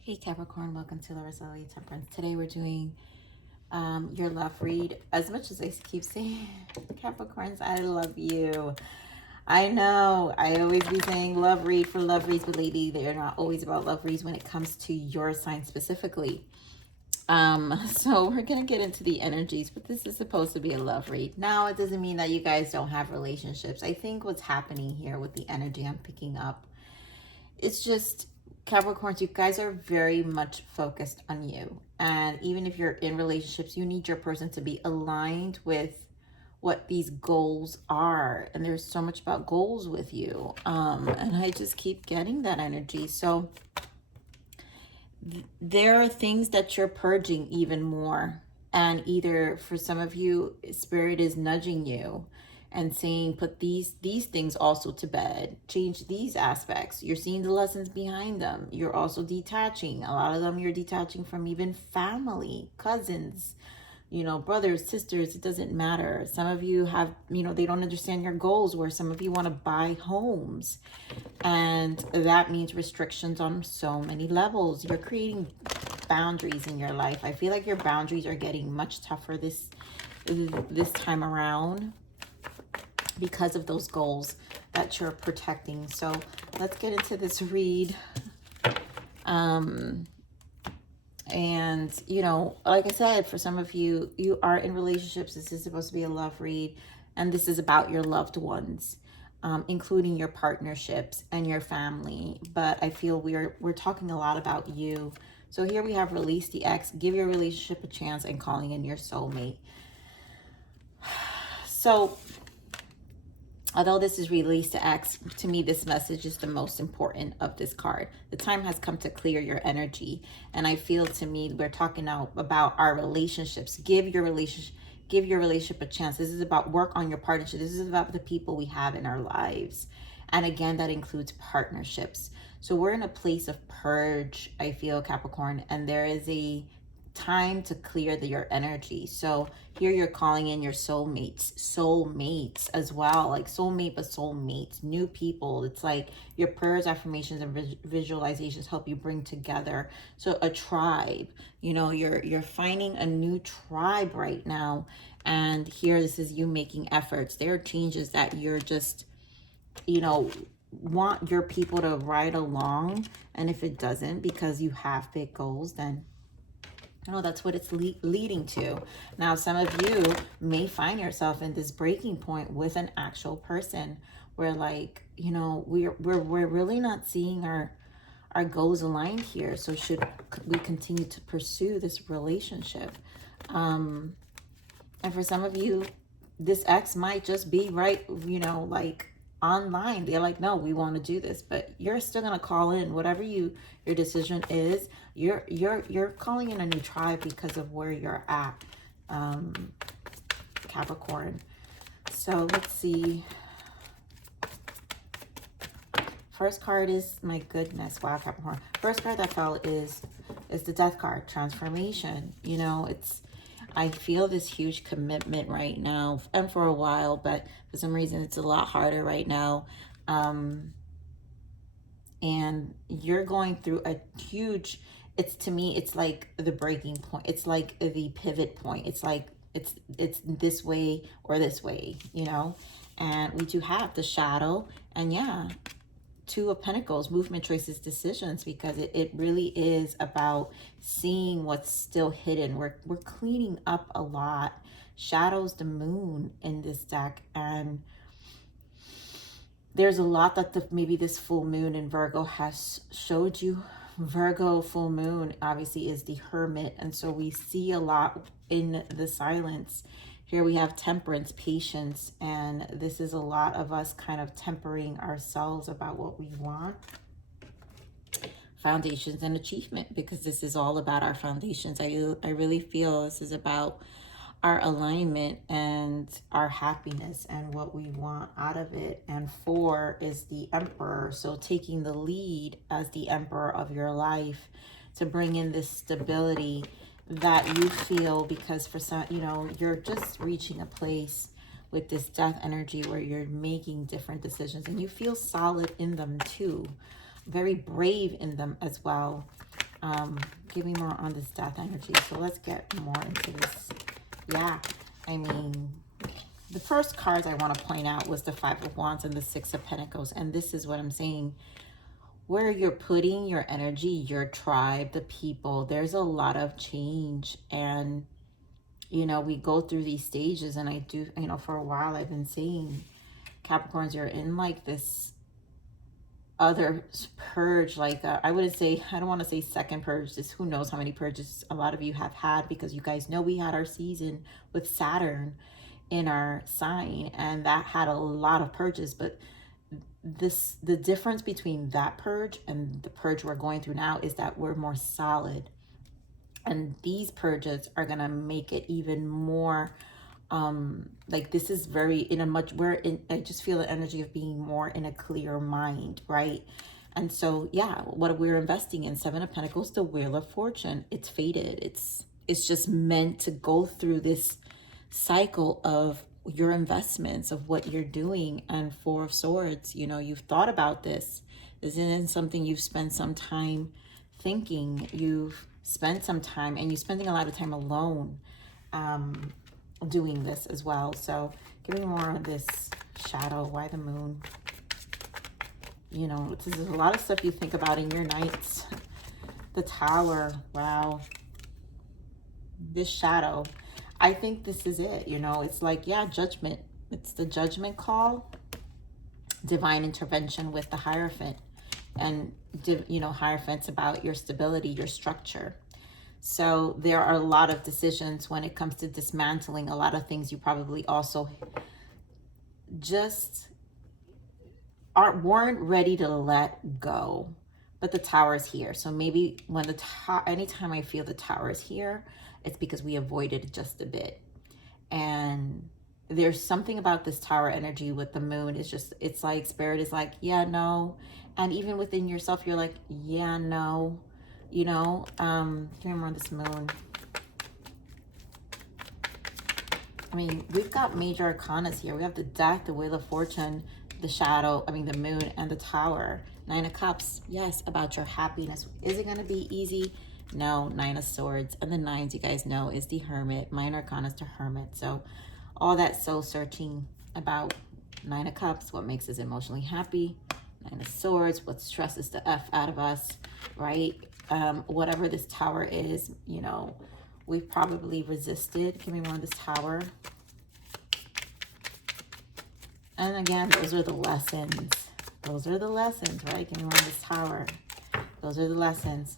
Hey Capricorn, welcome to Lover's Lily Temperance. Today we're doing your love read. As much as I keep saying, Capricorns, I love you. I know I always be saying love read for love reads, but lately they are not always about love reads when it comes to your sign specifically. So we're gonna get into the energies, but this is supposed to be a love read. Now it doesn't mean that you guys don't have relationships. I think what's happening here with the energy I'm picking up, it's just Capricorns, you guys are very much focused on you. And even if you're in relationships, you need your person to be aligned with what these goals are. And there's so much about goals with you. And I just keep getting that energy. So there are things that you're purging even more. And either for some of you, Spirit is nudging you and saying, put these things also to bed, change these aspects. You're seeing the lessons behind them. You're also detaching. A lot of them you're detaching from even family, cousins, you know, brothers, sisters, it doesn't matter. Some of you have, you know, they don't understand your goals, where some of you want to buy homes. And that means restrictions on so many levels. You're creating boundaries in your life. I feel like your boundaries are getting much tougher this time around, because of those goals that you're protecting. So let's get into this read. And you know, like I said, for some of you, you are in relationships. This is supposed to be a love read, and this is about your loved ones, including your partnerships and your family. But I feel we're talking a lot about you. So here we have release the ex, give your relationship a chance, and calling in your soulmate. So although this is release to X, to me, this message is the most important of this card. The time has come to clear your energy. And I feel, to me, we're talking now about our relationships. Give your relationship a chance. This is about work on your partnership. This is about the people we have in our lives. And again, that includes partnerships. So we're in a place of purge, I feel, Capricorn, and there is a time to clear your energy. So here you're calling in your soulmates as well, like soulmate, but soulmates, new people. It's like your prayers, affirmations, and visualizations help you bring together. So a tribe, you know, you're finding a new tribe right now. And here, this is you making efforts. There are changes that you're just, you know, want your people to ride along. And if it doesn't, because you have big goals, then that's what it's leading to. Now, some of you may find yourself in this breaking point with an actual person where, like, you know, we're really not seeing our goals aligned here. So should we continue to pursue this relationship? And for some of you, this ex might just be right, you know, like online. They're like, no, we want to do this, but you're still gonna call in whatever your decision is. You're calling in a new tribe because of where you're at, Capricorn. So let's see. First card is, my goodness, wow, Capricorn. First card that fell is the Death card, transformation. You know, I feel this huge commitment right now, and for a while, but for some reason it's a lot harder right now. And you're going through a huge, to me, it's like the breaking point. It's like the pivot point. It's like, it's this way or this way, you know? And we do have the shadow, and yeah, Two of Pentacles, movement, choices, decisions, because it really is about seeing what's still hidden. We're cleaning up a lot. Shadows, the moon in this deck, and there's a lot that maybe this full moon in Virgo has showed you. Virgo full moon obviously is the Hermit, and so we see a lot in the silence. Here we have temperance, patience, and this is a lot of us kind of tempering ourselves about what we want. Foundations and achievement, because this is all about our foundations. I really feel this is about our alignment and our happiness and what we want out of it. And 4 is the Emperor. So taking the lead as the Emperor of your life to bring in this stability that you feel, because for some, you know, you're just reaching a place with this death energy where you're making different decisions and you feel solid in them too. Very brave in them as well. Give me more on this death energy. So let's get more into this. Yeah, I mean, the first cards I want to point out was the Five of Wands and the Six of Pentacles. And this is what I'm saying. Where you're putting your energy, your tribe, the people, there's a lot of change. And, you know, we go through these stages. And I do, you know, for a while I've been saying, Capricorns, you're in like this other purge, like I wouldn't say, I don't want to say second purge, just who knows how many purges a lot of you have had, because you guys know we had our season with Saturn in our sign, and that had a lot of purges. But the difference between that purge and the purge we're going through now is that we're more solid, and these purges are gonna make it even more like, this is very in a much, I just feel the energy of being more in a clear mind, right? And so yeah, what we're investing in, Seven of Pentacles, the Wheel of Fortune, it's fated, it's just meant to go through this cycle of your investments, of what you're doing. And Four of Swords, you know, you've thought about this isn't something you've spent some time thinking, you've spent some time, and you're spending a lot of time alone doing this as well. So give me more of this shadow. Why the Moon? You know, this is a lot of stuff you think about in your nights. The Tower. Wow. This shadow. I think this is it. You know, it's like, yeah, judgment. It's the judgment call. Divine intervention with the Hierophant. And, you know, Hierophant's about your stability, your structure. So there are a lot of decisions when it comes to dismantling a lot of things you probably also just weren't ready to let go. But the Tower is here. So maybe when anytime I feel the Tower is here, it's because we avoided just a bit. And there's something about this Tower energy with the Moon. It's like Spirit is like, yeah, no. And even within yourself, you're like, yeah, no. You know, give me more on this Moon. I mean, we've got major arcanas here. We have the Death, the Wheel of Fortune, the Shadow, the Moon, and the Tower. Nine of Cups, yes, about your happiness. Is it going to be easy? No. Nine of Swords. And the Nines, you guys know, is the Hermit. Minor arcanas to Hermit. So all that soul searching about Nine of Cups, what makes us emotionally happy. Nine of Swords, what stresses the F out of us, right? Whatever this Tower is, you know, we've probably resisted. Give me more of this Tower. And again, those are the lessons. Those are the lessons, right? Give me more of this Tower. Those are the lessons.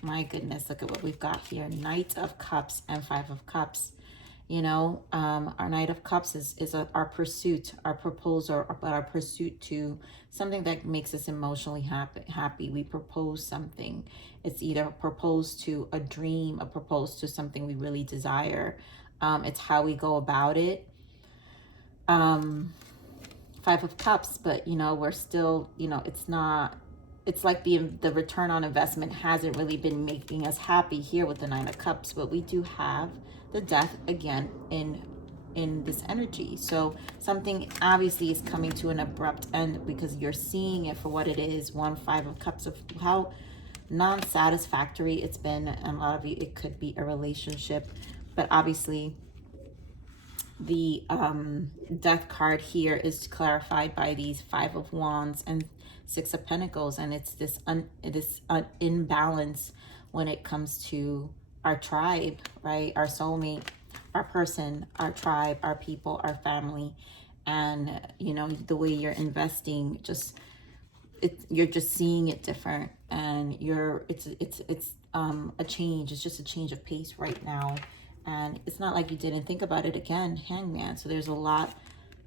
My goodness, look at what we've got here. Knight of Cups and Five of Cups. You know, our Knight of Cups is our pursuit, our proposal, but our pursuit to something that makes us emotionally happy. We propose something. It's either propose to a dream, or propose to something we really desire. It's how we go about it. Five of Cups, but, you know, we're still, you know, it's like the return on investment hasn't really been making us happy here with the Nine of Cups, but we do have the Death again in this energy. So something obviously is coming to an abrupt end because you're seeing it for what it is. Five of Cups, of how non-satisfactory it's been. And a lot of you, it could be a relationship, but obviously the Death card here is clarified by these Five of Wands and Six of Pentacles, and it's this imbalance when it comes to our tribe, right? Our soulmate, our person, our tribe, our people, our family. And, you know, the way you're investing, you're just seeing it different, and it's a change. It's just a change of pace right now. And it's not like you didn't think about it. Again, Hangman. So there's a lot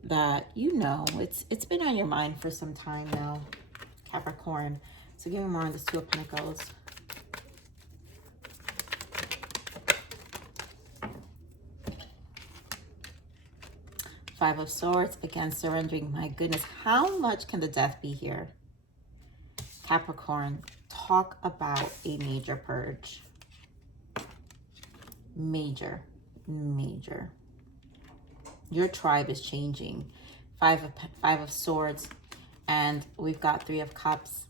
that, you know, it's been on your mind for some time now, Capricorn. So give me more on this Two of Pentacles. Five of Swords, again, surrendering. My goodness, how much can the Death be here? Capricorn, talk about a major purge. Major. Your tribe is changing. Five of Swords, and we've got Three of Cups.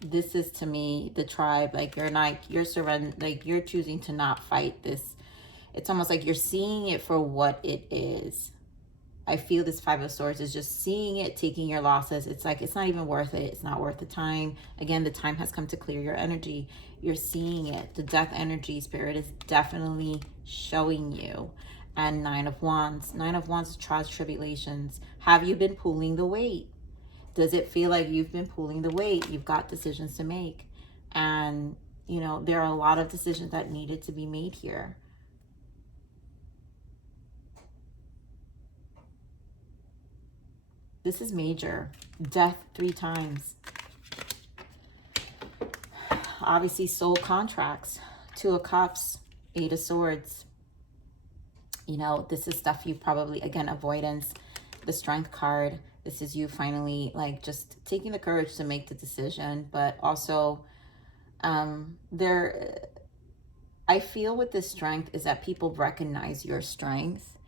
This is, to me, the tribe. Like, you're surrender, like you're choosing to not fight this. It's almost like you're seeing it for what it is. I feel this Five of Swords is just seeing it, taking your losses. It's like, it's not even worth it. It's not worth the time. Again, the time has come to clear your energy. You're seeing it. The Death energy, Spirit is definitely showing you. And Nine of Wands. Nine of Wands, trials, tribulations. Have you been pulling the weight? Does it feel like you've been pulling the weight? You've got decisions to make. And, you know, there are a lot of decisions that needed to be made here. This is major. Death 3 times. Obviously, soul contracts. 2 of Cups, 8 of Swords. You know, this is stuff you probably, again, avoidance. The Strength card. This is you finally, like, just taking the courage to make the decision. But also, I feel with this Strength is that people recognize your strength.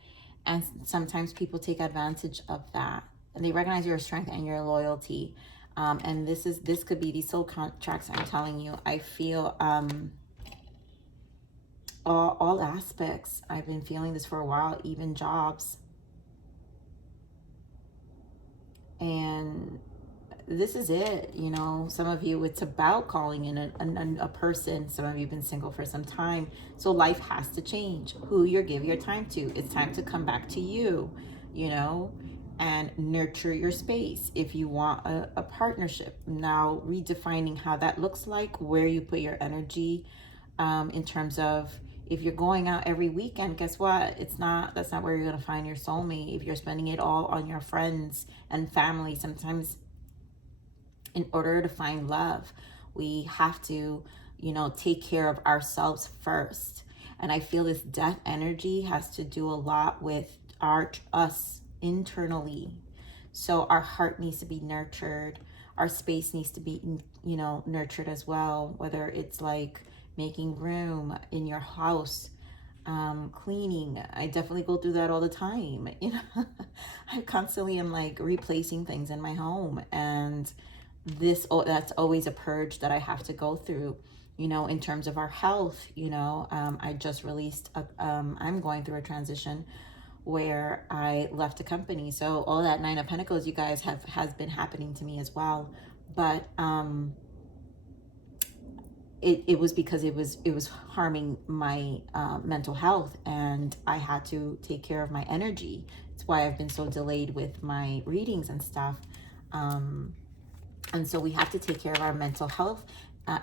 And sometimes people take advantage of that. And they recognize your strength and your loyalty. And this could be these soul contracts. I'm telling you, I feel all aspects. I've been feeling this for a while, even jobs. And this is it. You know, some of you, it's about calling in a person. Some of you have been single for some time. So life has to change. Who you give your time to. It's time to come back to you, you know, and nurture your space. If you want a partnership, now redefining how that looks like, where you put your energy, in terms of, if you're going out every weekend, guess what? That's not where you're going to find your soulmate. If you're spending it all on your friends and family, sometimes in order to find love, we have to, you know, take care of ourselves first. And I feel this Death energy has to do a lot with us internally. So our heart needs to be nurtured. Our space needs to be, you know, nurtured as well. Whether it's like making room in your house, cleaning. I definitely go through that all the time. You know, I constantly am like replacing things in my home, and that's always a purge that I have to go through. You know, in terms of our health, you know, I just released I'm going through a transition where I left a company. So all that Nine of Pentacles, you guys, has been happening to me as well. But it was because it was harming my mental health, and I had to take care of my energy. It's why I've been so delayed with my readings and stuff. And so we have to take care of our mental health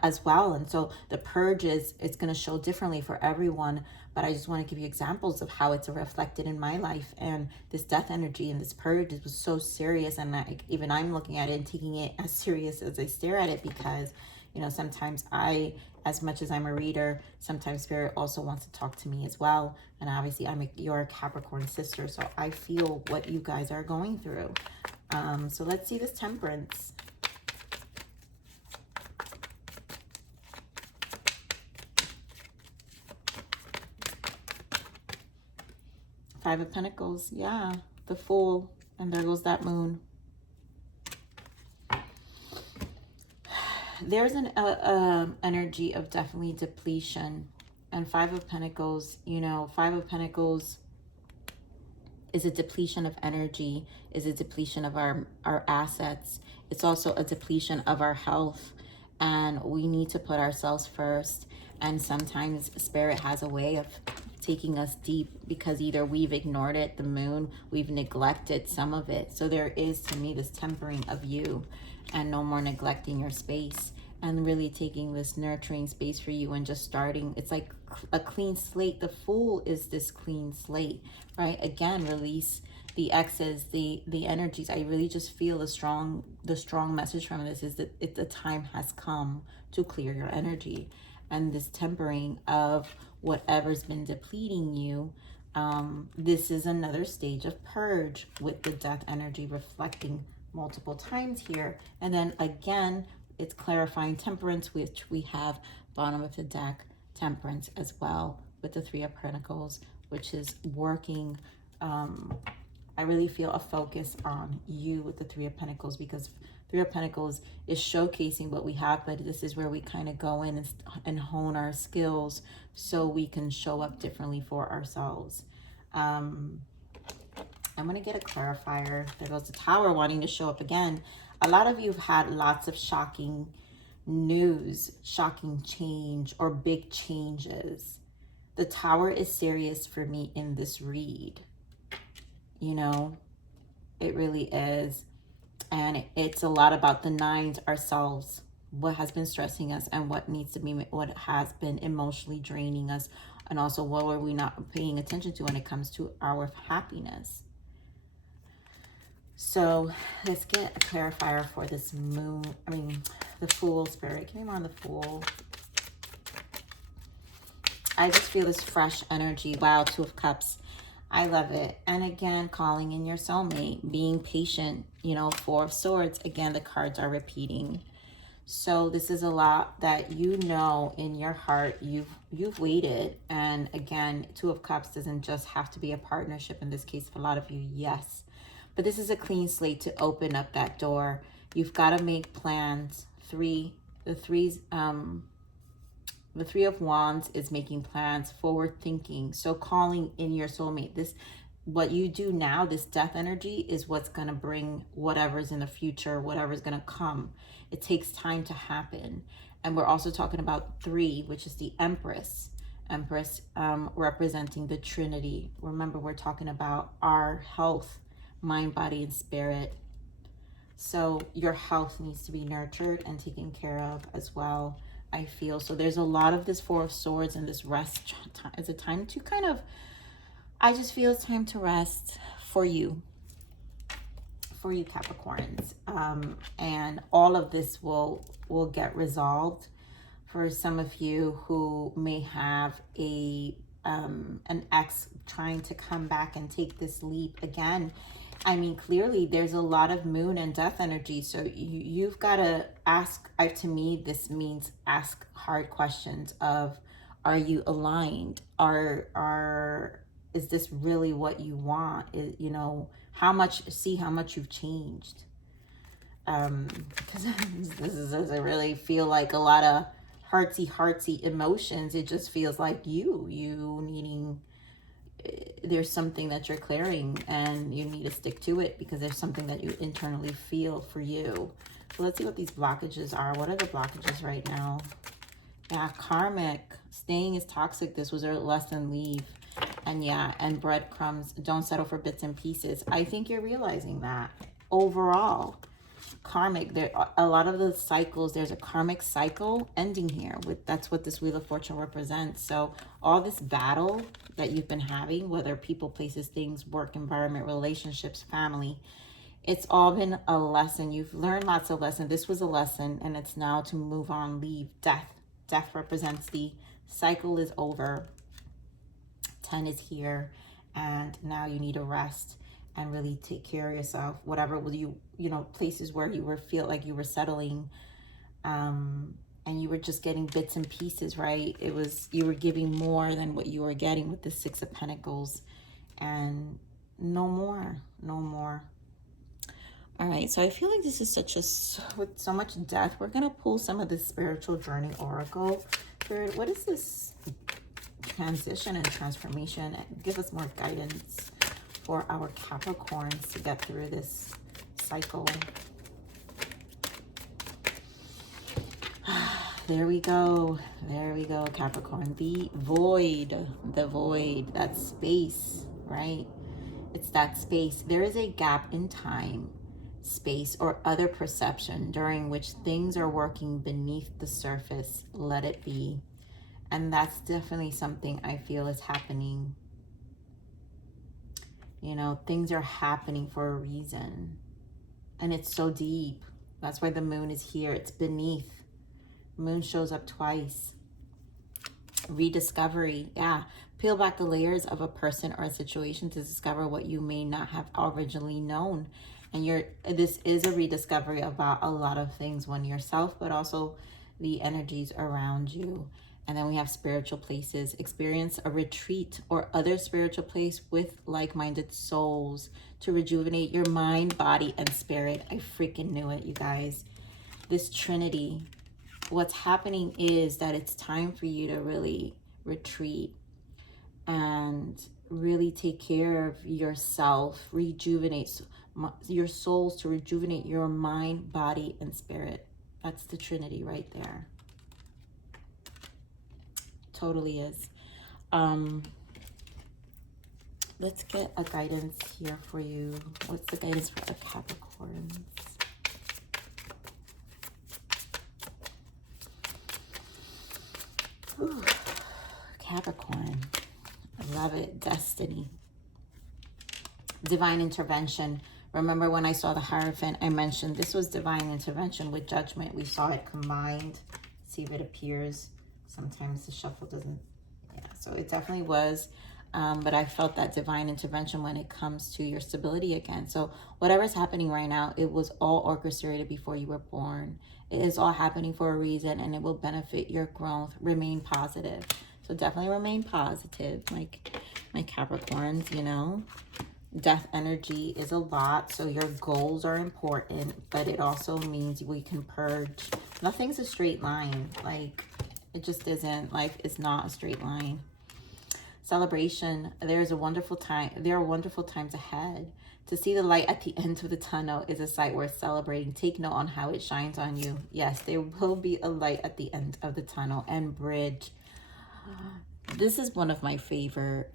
as well. And so the purge it's going to show differently for everyone. But I just want to give you examples of how it's reflected in my life. And this Death energy and this purge was so serious. And even I'm looking at it and taking it as serious as I stare at it, because, you know, sometimes as much as I'm a reader, sometimes Spirit also wants to talk to me as well. And obviously you're a Capricorn sister, so I feel what you guys are going through. So let's see this Temperance. Five of Pentacles, yeah, the Fool, and there goes that Moon. There's an energy of definitely depletion. And Five of Pentacles, you know, Five of Pentacles is a depletion of energy, is a depletion of our assets. It's also a depletion of our health. And we need to put ourselves first. And sometimes Spirit has a way of taking us deep, because either we've ignored it, the Moon, we've neglected some of it. So there is, to me, this tempering of you, and no more neglecting your space, and really taking this nurturing space for you and just starting. It's like a clean slate. The Fool is this clean slate, right? Again, release the excess, the energies. I really just feel the strong message from this is that the time has come to clear your energy. And this tempering of whatever's been depleting you, this is another stage of purge, with the Death energy reflecting multiple times here. And then again, it's clarifying Temperance, which we have bottom of the deck, Temperance as well, with the Three of Pentacles, which is working. I really feel a focus on you with the Three of Pentacles, because Three of Pentacles is showcasing what we have, but this is where we kind of go in and hone our skills so we can show up differently for ourselves. I'm going to get a clarifier. There goes the Tower wanting to show up again. A lot of you have had lots of shocking news, shocking change, or big changes. The Tower is serious for me in this read. You know, it really is. And it's a lot about the nines, ourselves, what has been stressing us and what needs to be, what has been emotionally draining us. And also what are we not paying attention to when it comes to our happiness. So let's get a clarifier for this moon. I mean, the Fool spirit. Give me more on the Fool. I just feel this fresh energy. Wow, Two of Cups. I love it. And again, calling in your soulmate, being patient, you know, Four of Swords. Again, the cards are repeating. So this is a lot that you know in your heart you've waited. And again, Two of Cups doesn't just have to be a partnership. In this case, for a lot of you, yes. But this is a clean slate to open up that door. You've got to make plans. The Three of Wands is making plans, forward thinking. So calling in your soulmate. What you do now, this death energy, is what's going to bring whatever's in the future, whatever's going to come. It takes time to happen. And we're also talking about 3, which is the Empress. Empress representing the Trinity. Remember, we're talking about our health, mind, body, and spirit. So your health needs to be nurtured and taken care of as well, I feel. So there's a lot of this Four of Swords, and this rest is a time to kind of, I just feel it's time to rest for you Capricorns. And all of this will get resolved. For some of you who may have an ex trying to come back and take this leap again, I mean, clearly there's a lot of moon and death energy. So you've got to ask, to me, this means ask hard questions of, are you aligned? Is this really what you want? You know, see how much you've changed. Because this doesn't really feel like a lot of heartsy emotions. It just feels like you needing, there's something that you're clearing and you need to stick to it because there's something that you internally feel for you. So let's see what these blockages are. What are the blockages right now? Yeah, karmic. Staying is toxic. This was a lesson, leave. And yeah, and breadcrumbs. Don't settle for bits and pieces. I think you're realizing that overall. Karmic, there a lot of the cycles, there's a karmic cycle ending here. That's what this Wheel of Fortune represents. So all this battle that you've been having, whether people, places, things, work environment, relationships, family, it's all been a lesson. You've learned lots of lessons. This was a lesson, and it's now to move on, leave. Death represents the cycle is over. 10 is here, and now you need to rest and really take care of yourself. Whatever with you know, places where you feel like you were settling, and you were just getting bits and pieces, right? You were giving more than what you were getting with the Six of Pentacles, and no more. All right, so I feel like this is with so much death. We're gonna pull some of the Spiritual Journey Oracle. Spirit, what is this transition and transformation? Give us more guidance for our Capricorns to get through this cycle. There we go, Capricorn. The void, that space, right? It's that space. There is a gap in time, space, or other perception during which things are working beneath the surface. Let it be. And that's definitely something I feel is happening. You know, things are happening for a reason. And it's so deep. That's why the moon is here. It's beneath. Moon shows up twice. Rediscovery. Yeah. Peel back the layers of a person or a situation to discover what you may not have originally known. And this is a rediscovery about a lot of things, one yourself, but also the energies around you. And then we have spiritual places. Experience a retreat or other spiritual place with like-minded souls to rejuvenate your mind, body, and spirit. I freaking knew it, you guys. This Trinity, what's happening is that it's time for you to really retreat and really take care of yourself, rejuvenate your souls, to rejuvenate your mind, body, and spirit. That's the Trinity right there. Totally is. Let's get a guidance here for you. What's the guidance for the Capricorns? Ooh, Capricorn. I love it. Destiny. Divine intervention. Remember when I saw the Hierophant, I mentioned this was divine intervention with Judgment. We saw it combined. See if it appears. Sometimes the shuffle doesn't. Yeah, so it definitely was. But I felt that divine intervention when it comes to your stability again. So whatever's happening right now, it was all orchestrated before you were born. It is all happening for a reason, and it will benefit your growth. Remain positive. So definitely remain positive, like my Capricorns, you know. Death energy is a lot, so your goals are important, but it also means we can purge. Nothing's a straight line. Like, it just isn't. Life is not a straight line. Celebration. There's a wonderful time. There are wonderful times ahead. To see the light at the end of the tunnel is a sight worth celebrating. Take note on how it shines on you. Yes, there will be a light at the end of the tunnel. And bridge. This is one of my favorite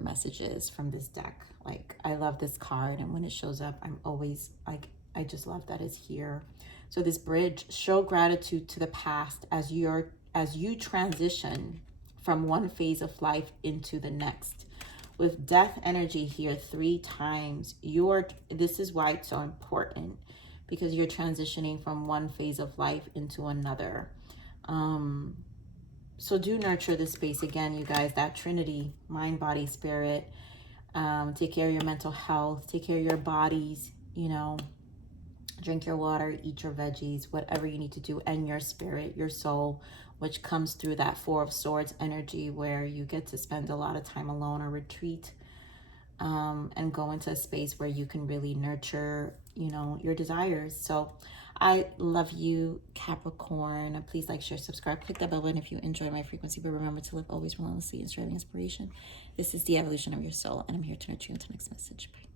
messages from this deck. Like, I love this card, and when it shows up, I'm always like, I just love that it's here. So this bridge, show gratitude to the past as you transition from one phase of life into the next. With death energy here 3 times, this is why it's so important, because you're transitioning from one phase of life into another. So do nurture this space again, you guys. That Trinity, mind, body, spirit. Take care of your mental health. Take care of your bodies, you know. Drink your water, eat your veggies, whatever you need to do. And your spirit, your soul, which comes through that 4 of Swords energy, where you get to spend a lot of time alone or retreat, and go into a space where you can really nurture, you know, your desires. So I love you, Capricorn. Please like, share, subscribe, click that bell button if you enjoy my frequency. But remember to live always relentlessly in striving inspiration. This is the evolution of your soul, and I'm here to nurture you until next message. Bye.